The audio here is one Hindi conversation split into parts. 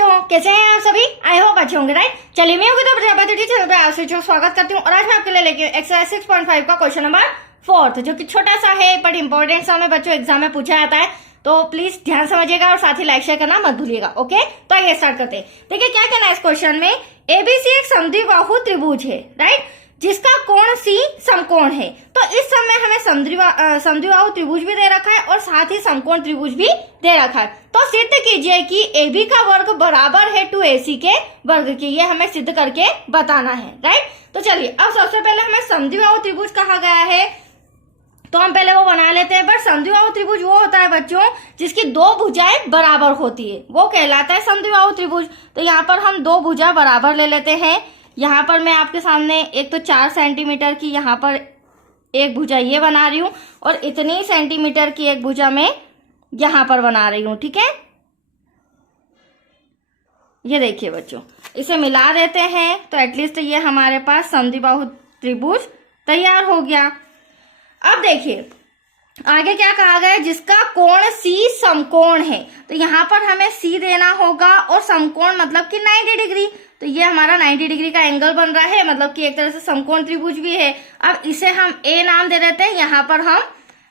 बच्चों, कैसे हैं आप सभी? आई होप अच्छे होंगे, राइट। चलिए मैं होगी तो प्रजापति चैनल पे आपसे जो स्वागत करती हूँ और आज मैं आपके लिए लेके एक्सरसाइज 6.5 का क्वेश्चन नंबर 4 जो कि छोटा सा है बट इंपॉर्टेंट सा में बच्चों एग्जाम में पूछा जाता है, तो प्लीज ध्यान समझिएगा और साथ ही लाइक शेयर करना मत भूलिएगा। ओके, तो आइए स्टार्ट करते हैं। देखिए क्या कहना है इस क्वेश्चन में। एबीसी एक समद्विबाहु त्रिभुज है, राइट, जिसका कोण सी समकोण है। तो इस समय हमें समद्विबाहु त्रिभुज भी दे रखा है और साथ ही समकोण त्रिभुज भी दे रखा है। तो सिद्ध कीजिए कि AB का वर्ग बराबर है 2AC के वर्ग के। ये हमें सिद्ध करके बताना है, राइट। तो चलिए अब सबसे पहले हमें समद्विबाहु त्रिभुज कहा गया है तो हम पहले वो बना लेते हैं। बट समद्विबाहु त्रिभुज वो होता है बच्चों जिसकी दो भुजाएं बराबर होती है, वो कहलाता है समद्विबाहु त्रिभुज। तो यहाँ पर हम दो भुजा बराबर ले लेते हैं। यहाँ पर मैं आपके सामने एक तो 4 सेंटीमीटर की यहाँ पर एक भुजा ये बना रही हूँ और इतनी सेंटीमीटर की एक भुजा मैं यहाँ पर बना रही हूँ, ठीक है। ये देखिए बच्चों, इसे मिला देते हैं तो एटलीस्ट ये हमारे पास समद्विबाहु त्रिभुज तैयार हो गया। अब देखिए आगे क्या कहा गया है, जिसका कोण C समकोण है। तो यहाँ पर हमें C देना होगा और समकोण मतलब कि 90 डिग्री। तो ये हमारा 90 डिग्री का एंगल बन रहा है, मतलब कि एक तरह से समकोण त्रिभुज भी है। अब इसे हम A नाम दे देते हैं, यहाँ पर हम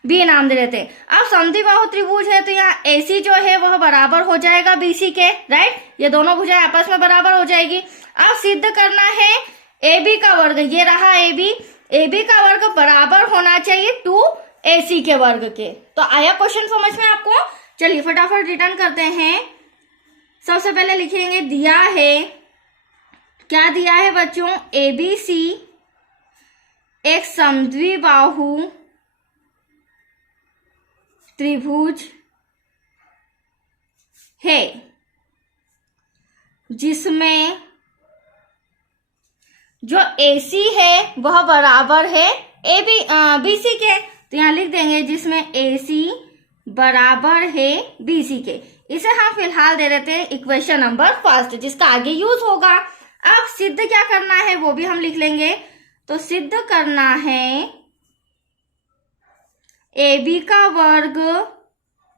B नाम दे देते हैं। अब समद्विबाहु त्रिभुज है तो यहाँ AC जो है वह बराबर हो जाएगा BC के, राइट। ये दोनों भुजाएं आपस में बराबर हो जाएगी। अब सिद्ध करना है AB का वर्ग, ये रहा AB का वर्ग बराबर होना चाहिए 2AC के वर्ग के। तो आया क्वेश्चन समझ में आपको? चलिए फटाफट रिटर्न करते हैं। सबसे पहले लिखेंगे दिया है, क्या दिया है बच्चों, ABC एक समद्विबाहु त्रिभुज है जिसमें जो AC है वह बराबर है BC के। तो यहां लिख देंगे जिसमें AC बराबर है BC के। इसे हम फिलहाल दे देते हैं इक्वेशन नंबर फर्स्ट, जिसका आगे यूज होगा। अब सिद्ध क्या करना है वो भी हम लिख लेंगे। तो सिद्ध करना है AB का वर्ग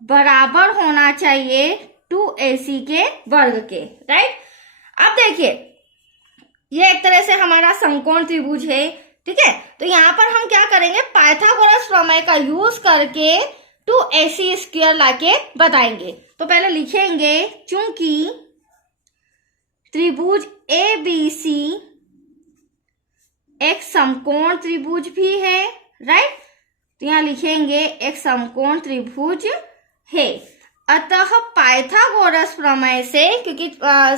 बराबर होना चाहिए 2AC के वर्ग के, राइट। अब देखिए ये एक तरह से हमारा समकोण त्रिभुज है, ठीक है। तो यहाँ पर हम क्या करेंगे, पाइथागोरस प्रमेय का यूज करके 2AC स्क्वायर लाके बताएंगे। तो पहले लिखेंगे चूंकि त्रिभुज ABC एक समकोण त्रिभुज भी है, राइट। तो यहाँ लिखेंगे एक समकोण त्रिभुज है, अतः पाइथागोरस प्रमेय से, क्योंकि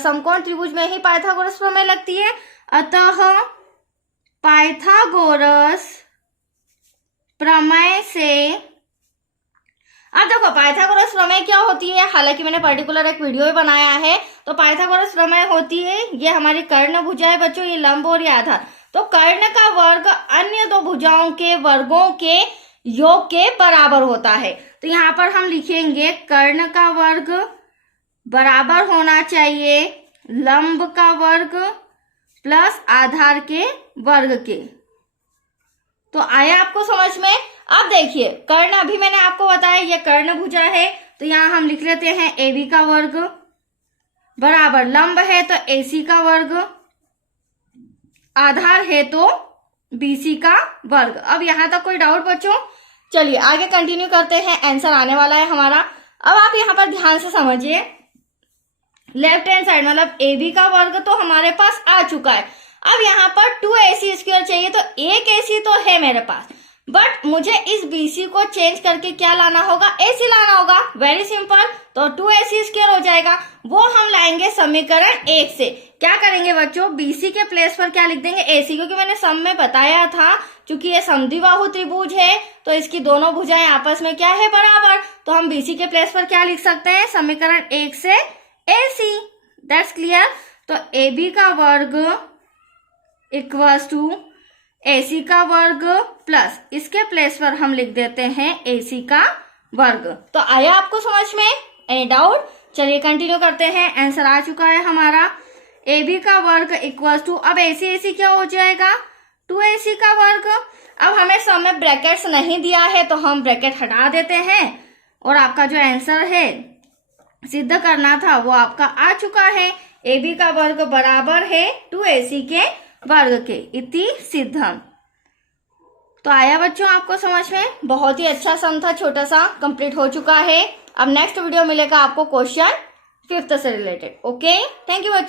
समकोण त्रिभुज में ही पाइथागोरस प्रमेय लगती है, अतः पाइथागोरस प्रमेय से। अब देखो पाइथागोरस प्रमेय क्या होती है, हालांकि मैंने पर्टिकुलर एक वीडियो भी बनाया है। तो पाइथागोरस प्रमेय होती है, ये हमारी कर्ण भुजा है बच्चों, ये लंब और ये आधार। तो कर्ण का वर्ग अन्य दो भुजाओं के वर्गों के योग के बराबर होता है। तो यहाँ पर हम लिखेंगे कर्ण का वर्ग बराबर होना चाहिए लंब का वर्ग प्लस आधार के वर्ग के। तो आया आपको समझ में? अब देखिए कर्ण, अभी मैंने आपको बताया ये कर्ण भुजा है, तो यहाँ हम लिख लेते हैं AB का वर्ग बराबर लंब है तो AC का वर्ग, आधार है तो BC का वर्ग। अब यहाँ तक कोई डाउट बच्चों? चलिए आगे कंटिन्यू करते हैं, आंसर आने वाला है हमारा। अब आप यहाँ पर ध्यान से समझिए, लेफ्ट हैंड साइड मतलब AB का वर्ग तो हमारे पास आ चुका है। अब यहाँ पर 2AC स्क्वायर चाहिए, तो एक AC तो है मेरे पास, बट मुझे इस BC को चेंज करके क्या लाना होगा, AC लाना होगा। वेरी सिंपल, तो 2AC स्क्वायर हो जाएगा, वो हम लाएंगे समीकरण 1 से। क्या करेंगे बच्चों, BC के प्लेस पर क्या लिख देंगे, AC, क्योंकि मैंने सम में बताया था क्योंकि ये समद्विबाहु त्रिभुज है तो इसकी दोनों भुजाएं आपस में क्या है, बराबर। तो हम BC के प्लेस पर क्या लिख सकते हैं, समीकरण 1 से AC। That's clear. तो AB का वर्ग इक्वल्स टू AC का वर्ग प्लस इसके प्लेस पर हम लिख देते हैं AC का वर्ग। तो आया आपको समझ में? Any doubt? चलिए कंटिन्यू करते हैं, आंसर आ चुका है हमारा। AB का वर्ग इक्वल्स टू, अब AC क्या हो जाएगा, 2AC का वर्ग। अब हमें सम में ब्रैकेट्स नहीं दिया है तो हम ब्रैकेट हटा देते हैं और आपका जो आंसर है सिद्ध करना था वो आपका आ चुका है। AB का वर्ग बराबर है 2AC के वर्ग के, इति सिद्धम। तो आया बच्चों आपको समझ में? बहुत ही अच्छा सम था, छोटा सा, कंप्लीट हो चुका है। अब नेक्स्ट वीडियो मिलेगा आपको क्वेश्चन 5th से रिलेटेड। ओके, थैंक यू बच्चों।